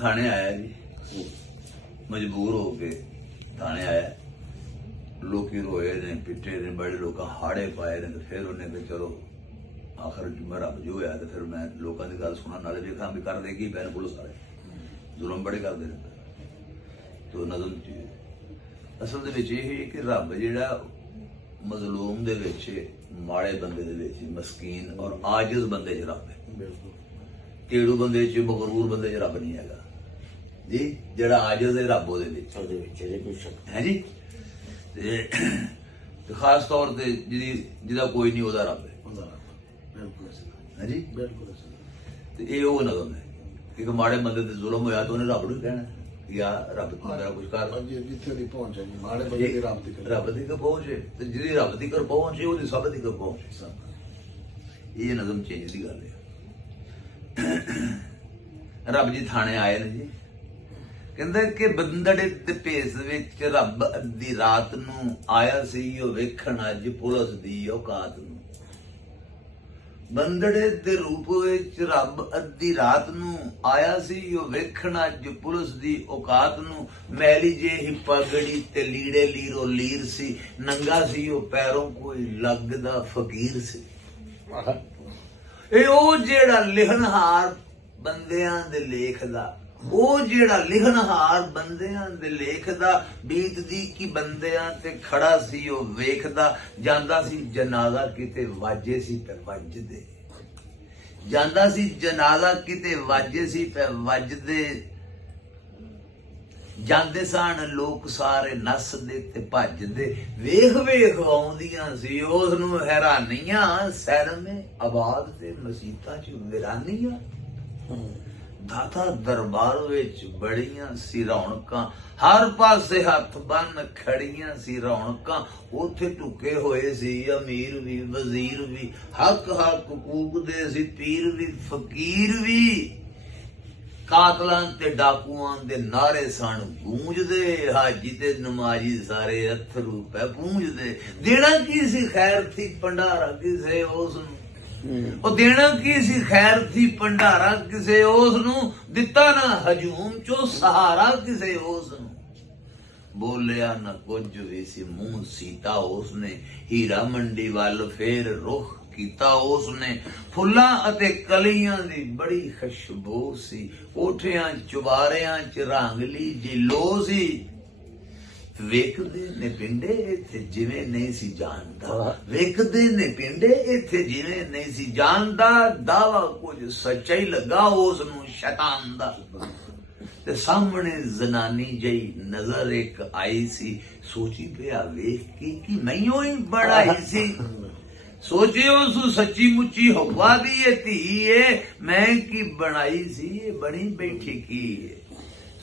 थाने आया जी, मजबूर हो के थाने आया। लोग रोए ने, पिटे ने, बड़े लोग हाड़े पाए ने। तो फिर उन्हें कहा चलो आखिर मैं रब जो है। तो फिर मैं लोगों की गल सुना, नाले देखा भी कर देगी पैन पुलिस वाले जुल्म बड़े करते रहते। तो नज़म असल दे विच यह है कि रब जिहड़ा मजलूम दे विच, माड़े बंदे दे विच, मस्कीन और आजिज़ बंदे च रब है। टेड़ू बंदे च, मगरूर बंदे च रब नहीं हैगा जी। जिहड़ा आजिज़ है रब ओहदे विच है जी। ते खास तौर ते जिहदा कोई नहीं ओहदा रब है जी। ते इह ओह नज़म है कि माड़े बंदे ते जुल्म होया तो उन्हें रब नूं कहना या रब मेरा कुछ कर। रब तक पहुंच है, जी रब तक पहुंच है वो सब तक पहुंच है। ये नज़म चेंज की गल है। रब जी थाने आए ने जी, कहंदे कि बंदड़े ते भेस विच रब अद्धी रात नूं आया सी ओ वेखण अज पुलिस दी औकात नूं। बंदड़े दे रूप विच रब अद्धी रात नूं आया सी ओ वेखण अज पुलिस दी औकात नूं। मैली जेही पगड़ी ते लीड़े लीरो लीर सी, नंगा सी ओ पैरों कोई लगदा फकीर सी। ए ओ जेड़ा लिखनहार बंदियां दे लेख दा, ओ जेड़ा लिखनहार बंदियां दे लेख दा, बीतदी की बंदियां ते खड़ा सी ओ वेखदा। जांदा सी जनाजा किते वाजे सी पे वजदे, जांदा सी जनाजा किते वाजे सी पे वजदे। ਜਾਂਦੇ ਸਨ ਲੋਕ ਸਾਰੇ ਨੱਸਦੇ ਤੇ ਭੱਜਦੇ। ਵੇਖ ਵੇਖ ਆਉਂਦੀਆਂ ਸੀ ਉਸ ਨੂੰ ਹੈਰਾਨੀਆਂ, ਸੈਰਮੇ ਆਬਾਦ ਤੇ ਮਸੀਤਾਂ ਚ ਵਿਰਾਨੀਆਂ। ਦਾਤਾ ਦਰਬਾਰ ਵਿੱਚ ਬੜੀਆਂ ਸੀ ਰੌਣਕਾਂ, ਹਰ ਪਾਸੇ ਹੱਥ ਬੰਨ ਖੜੀਆਂ ਸੀ ਰੌਣਕਾਂ। ਉੱਥੇ ਢੁਕੇ ਹੋਏ ਸੀ ਅਮੀਰ ਵੀ, ਵਜ਼ੀਰ ਵੀ, ਹੱਕ ਹੱਕ ਕੂਕਦੇ ਸੀ ਪੀਰ ਵੀ, ਫਕੀਰ ਵੀ। ਕਾਤਲਾਂ ਤੇ ਡਾਕੂਆਂ ਦੇ ਨਾਰੇ ਸਨ ਗੂੰਜਦੇ, ਹਾਜੀ ਤੇ ਨਮਾਜ਼ੀ ਸਾਰੇ ਅਥਰੂ ਪੈ ਪੂੰਝਦੇ। ਦੇਣਾ ਕੀ ਸੀ ਖੈਰ ਥੀ ਭੰਡਾਰਾ ਕਿਸੇ ਉਸ ਨੂੰ, ਉਹ ਦੇਣਾ ਕੀ ਸੀ ਖੈਰ ਥੀ ਭੰਡਾਰਾ ਕਿਸੇ ਉਸ ਨੂੰ। ਦਿੱਤਾ ਨਾ ਹਜੂਮ ਚੋਂ ਸਹਾਰਾ ਕਿਸੇ ਉਸ ਨੂੰ। ਬੋਲਿਆ ਨਾ ਕੁਝ ਵੀ ਸੀ ਮੂੰਹ ਸੀਤਾ ਉਸਨੇ, ਹੀਰਾ ਮੰਡੀ ਵੱਲ ਫੇਰ ਰੁਖ ਕੀਤਾ ਉਸਨੇ। ਫੁੱਲਾਂ ਅਤੇ ਕਲੀਆਂ ਦੀ ਬੜੀ ਖੁਸ਼ਬੂ ਸੀ, ਕੋਠਿਆਂ ਚੁਬਾਰਿਆਂ ਚ ਰਾਂਗਲੀ ਜੀ ਲੋ ਸੀ। ਵੇਖਦੇ ਨੇ ਪਿੰਡੇ ਇੱਥੇ ਜਿਵੇਂ ਨਹੀਂ ਸੀ ਜਾਣਦਾ, ਵੇਖਦੇ ਨੇ ਪਿੰਡੇ ਇੱਥੇ ਜਿਵੇਂ ਨਹੀਂ ਸੀ ਜਾਣਦਾ। ਦਾਵਾ ਕੁਝ ਸੱਚਾ ਹੀ ਲੱਗਾ ਉਸ ਨੂੰ ਸ਼ੈਤਾਨ ਦਾ। ਤੇ ਸਾਹਮਣੇ ਜ਼ਨਾਨੀ ਜਈ ਨਜ਼ਰ ਇੱਕ ਆਈ ਸੀ, ਸੋਚੀ ਪਿਆ ਵੇਖ ਕੇ ਕਿ ਮੈਨੂੰ ਹੀ ਬਣਾਈ ਸੀ। ਸੋਚਿਓ ਸੂ ਸੱਚੀ ਮੁੱਚੀ ਹਵਾ ਦੀ ਇਹ ਧੀ ਏ, ਮੈਂ ਕੀ ਬਣਾਈ ਸੀ ਇਹ ਬਣੀ ਬੈਠੀ ਕੀ ਏ।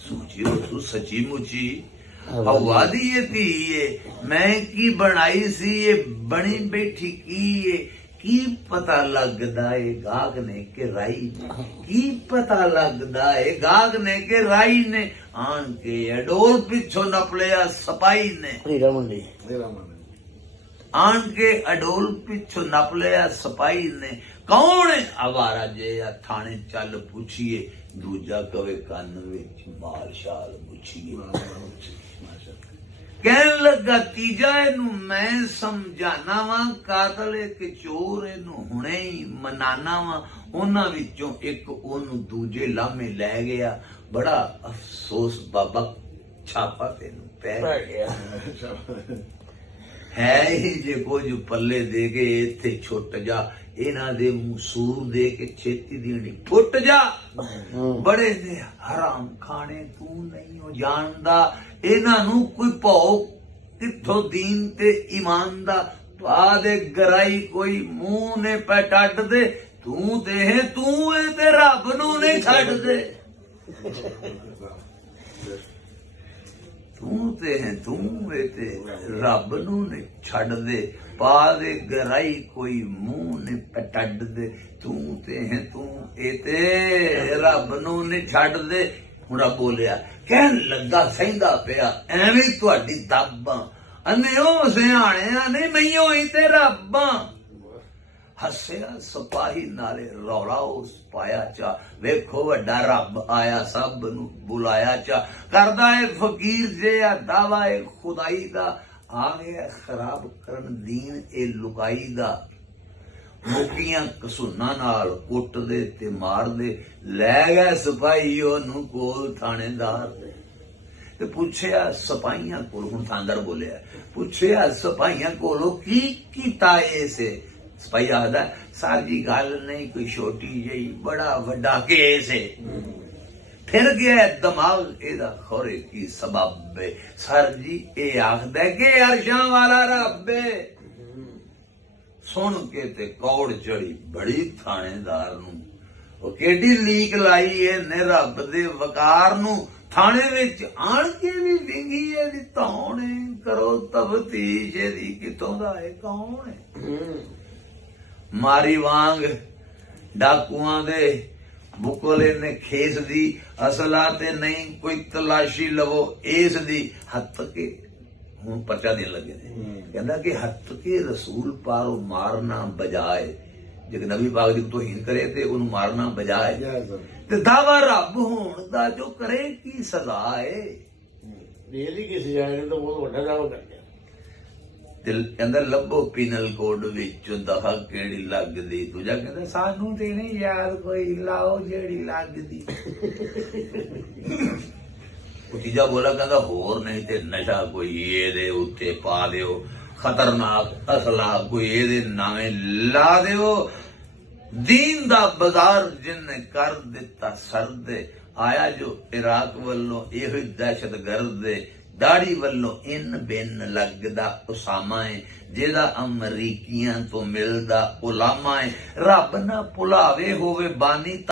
ਸੋਚਿਓ ਸੂ ਸੱਚੀ ਮੁੱਚੀ ਹਵਾ ਦੀ ਇਹ ਧੀ ਏ, ਮੈਂ ਕੀ ਬਣਾਈ ਸੀ ਇਹ ਬਣੀ ਬੈਠੀ ਕੀ ਏ। ਕੀ ਪਤਾ ਲੱਗਦਾ ਏ ਗਾਹਕ ਨੇ ਕਿ ਰਾਈ ਨੇ, ਕੀ ਪਤਾ ਲੱਗਦਾ ਏ ਗਾਹਕ ਨੇ ਕਿ ਰਾਈ ਨੇ। ਆਣ ਕੇ ਅਡੋਲ ਪਿੱਛੋਂ ਨੱਪ ਲਿਆ ਸਪਾਈ ਨੇ, ਆਣ ਕੇ ਅਡੋਲ ਪਿੱਛੋਂ ਨੱਪ ਲਿਆ ਸਪਾਈ ਨੇ। ਕੌਣ ਆਵਾਰਾ ਜੇ ਆ ਥਾਣੇ ਚੱਲ ਪੁੱਛੀਏ, ਦੂਜਾ ਕਵੇ ਕੰਨ ਵਿੱਚ ਮਾਲ ਸ਼ਾਲ ਪੁੱਛੀਏ। ਕਹਿਣ ਲੱਗਾ ਤੀਜਾ ਇਹਨੂੰ ਮੈਂ ਸਮਝਾਣਾ ਵਾਂ, ਕਾਤਲ ਕਿ ਚੋਰ ਇਹਨੂੰ ਹੁਣੇ ਹੀ ਮਨਾਨਾ ਵਾਂ। ਉਹਨਾਂ ਵਿੱਚੋਂ ਇੱਕ ਉਹਨੂੰ ਦੂਜੇ ਲਾਮੇ ਲੈ ਗਿਆ, ਬੜਾ ਅਫਸੋਸ ਬਾਬਾ ਛਾਪਾ ਤੈਨੂੰ ਪੈ ਗਿਆ। ਹੈ ਹੀ ਜੇ ਕੁਝ ਪੱਲੇ ਦੇ ਕੇ ਇੱਥੇ ਛੁੱਟ ਜਾ, ਇਹਨਾਂ ਦੇ ਮਸੂਰ ਦੇ ਕੇ ਛੇਤੀ ਦੇਣੀ ਟੁੱਟ ਜਾ। ਬੜੇ ਨੇ ਹਰਾਮ ਖਾਣੇ ਤੂੰ ਨਹੀਂ ਹੋ ਜਾਣਦਾ, ਇਹਨਾਂ ਨੂੰ ਕੋਈ ਭੌ ਕਿੱਥੋਂ ਦੀਨ ਤੇ ਈਮਾਨ ਦਾ। ਪਾ ਦੇ ਗਰਾਈ ਕੋਈ ਮੂੰਹ ਨੇ ਪੈ ਟੱਡ ਦੇ, ਤੂੰ ਤੇ ਇਹ ਤੇ ਰੱਬ ਨੂੰ ਨਹੀਂ ਛੱਡ ਦੇ। ਤੂੰ ਤੇ ਹੈ ਤੂੰ ਇਹ ਤੇ ਰੱਬ ਨੂੰ ਨਹੀਂ ਛੱਡ ਦੇ। ਪਾ ਦੇ ਗਰਾਈ ਕੋਈ ਮੂੰਹ ਨੇ ਪਟੱਡ ਦੇ, ਤੂੰ ਤੇ ਹੈ ਤੂੰ ਇਹ ਤੇ ਰੱਬ ਨੂੰ ਨਹੀਂ ਛੱਡ ਦੇ। ਹੁਣ ਰੱਬ ਬੋਲਿਆ, ਕਹਿਣ ਲੱਗਾ ਸਹਿੰਦਾ ਪਿਆ ਐਵੇਂ ਤੁਹਾਡੀ ਦਾਬਾਂ, ਅੰਨੇ ਉਹ ਸਿਆਣਿਆਂ ਨੇ ਮਈਓ ਹੀ ਤੇ ਰੱਬਾਂ। ਹੱਸਿਆ ਸਿਪਾਹੀ ਨਾਲੇ ਰੌਲਾ ਉਸ ਪਾਇਆ ਚਾ, ਵੇਖੋ ਵੱਡਾ ਰੱਬ ਆਇਆ ਸਭ ਨੂੰ ਬੁਲਾਇਆ ਚਾ, ਕਰਦਾ ਏ ਫਕੀਰ ਜਿਹਾ ਦਾਵਾ ਏ ਖੁਦਾਈ ਦਾ, ਆ ਗਿਆ ਖਰਾਬ ਕਰਨ ਦੀਨ ਇਹ ਲੁਕਾਈ ਦਾ। ਮੁਕੀਆਂ ਕਸੂਨਾਂ ਨਾਲ ਕੁੱਟਦੇ ਤੇ ਮਾਰਦੇ, ਲੈ ਗਿਆ ਸਿਪਾਹੀ ਉਹਨੂੰ ਕੋਲ ਥਾਣੇਦਾਰ ਦੇ। ਤੇ ਪੁੱਛਿਆ ਸਿਪਾਹੀਆਂ ਕੋਲ, ਹੁਣ ਥਾਣੇਦਾਰ ਬੋਲਿਆ, ਪੁੱਛਿਆ ਸਿਪਾਹੀਆਂ ਕੋਲੋਂ ਕੀ ਕੀਤਾ ਇਸੇ? ਸਿਪਾਹੀ ਆਖਦਾ, ਸਰ ਜੀ ਗੱਲ ਨਹੀਂ ਕੋਈ ਛੋਟੀ ਜਿਹੀ, ਬੜਾ ਵੱਡਾ ਕੇਸ ਹੈ। ਫਿਰ ਗਿਆ ਦਿਮਾਗ ਇਹਦਾ, ਖੋਰੇ ਕੀ ਸਬਬ ਹੈ? ਸਰ ਜੀ ਇਹ ਆਖਦਾ ਕਿ ਅਰਸ਼ਾਂ ਵਾਲਾ ਰੱਬ ਹੈ। ਸੁਣ ਕੇ ਤੇ ਕੌੜ ਚੜੀ ਬੜੀ ਥਾਣੇਦਾਰ ਨੂੰ, ਉਹ ਕਿਹੜੀ ਲੀਕ ਲਾਈ ਇਹਨੇ ਰੱਬ ਦੇ ਵਕਾਰ ਨੂੰ। ਥਾਣੇ ਵਿੱਚ ਆਣ ਕੇ ਵੀ ਵਿੰਗੀ ਇਹਦੀ ਧੌਣ, ਕਰੋ ਤਫਤੀਸ਼ ਇਹਦੀ ਕਿਤੋਂ ਦਾ ਹੈ ਕੌਣ ਹੈ। ਮਾਰੀ ਵਾਂਗ ਡਾਕੂਆਂ ਦੇ ਬੁਕਲ ਇਹਨੇ ਖੇਸ ਦੀ, ਅਸਲਾ ਤੇ ਨਹੀਂ ਕੋਈ ਤਲਾਸ਼ੀ ਲਵੋ ਇਸ ਦੀ। ਹੱਥ ਕੇ ਹੁਣ ਪਰਚਾ ਦੇਣ ਲੱਗੇ ਨੇ, ਕਹਿੰਦਾ ਕਿ ਹੱਥ ਕੇ ਰਸੂਲ ਪਾਰੋ ਮਾਰਨਾ ਬਜਾਏ, ਜੇ ਨਬੀ ਪਾਕ ਦੀ ਤੋਹੀਨ ਕਰੇ ਤੇ ਉਹਨੂੰ ਮਾਰਨਾ ਬਜਾਏ, ਤੇ ਦਾਵਾ ਰੱਬ ਹੋਣ ਦਾ ਜੋ ਕਰੇ ਕੀ ਸਜ਼ਾ ਹੈ। ਇਹਦੀ ਕੀ ਸਜ਼ਾ ਹੈ? ਤਾਂ ਬਹੁਤ ਵੱਡਾ ਦਾਵਾ ਕਰ ਗਿਆ। ਤੇ ਕਹਿੰਦਾ ਲੱਭੋ ਪੀਨਲ ਕੋਡ ਵਿੱਚ ਦਫਾ ਕਿਹੜੀ ਲੱਗਦੀ। ਦੂਜਾ ਕਹਿੰਦਾ ਸਾਨੂੰ ਤੇ ਨਹੀਂ ਯਾਦ ਕੋਈ, ਲਾਓ ਜਿਹੜੀ ਲੱਗਦੀ। ਉਹ ਤੀਜਾ ਬੋਲਾ ਕਹਿੰਦਾ ਹੋਰ ਨਹੀਂ ਤੇ ਨਸ਼ਾ ਕੋਈ ਇਹਦੇ ਉੱਤੇ ਪਾ ਦਿਓ, ਖਤਰਨਾਕ ਅਸਲਾ ਕੋਈ ਇਹਦੇ ਨਾਵੇਂ ਲਾ ਦਿਓ। ਦੀਨ ਦਾ ਬਾਜ਼ਾਰ ਜਿੰਨੇ ਕਰ ਦਿੱਤਾ ਸਰਦੇ, ਆਇਆ ਜੋ ਇਰਾਕ ਵੱਲੋਂ ਇਹੋ ਹੀ ਦਹਿਸ਼ਤ ਗਰਦ, ਦਾੜੀ ਵੱਲੋਂ ਇਨ ਬਿਨ ਲੱਗਦਾ ਉਸਾਮਾ ਹੈ, ਜਿਹਦਾ ਅਮਰੀਕੀਆਂ ਤੋਂ ਮਿਲਦਾ ਉਲਾਮਾ ਹੈ। ਰੱਬ ਨਾ ਭੁਲਾਵੇ ਹੋਵੇ ਬਾਨੀ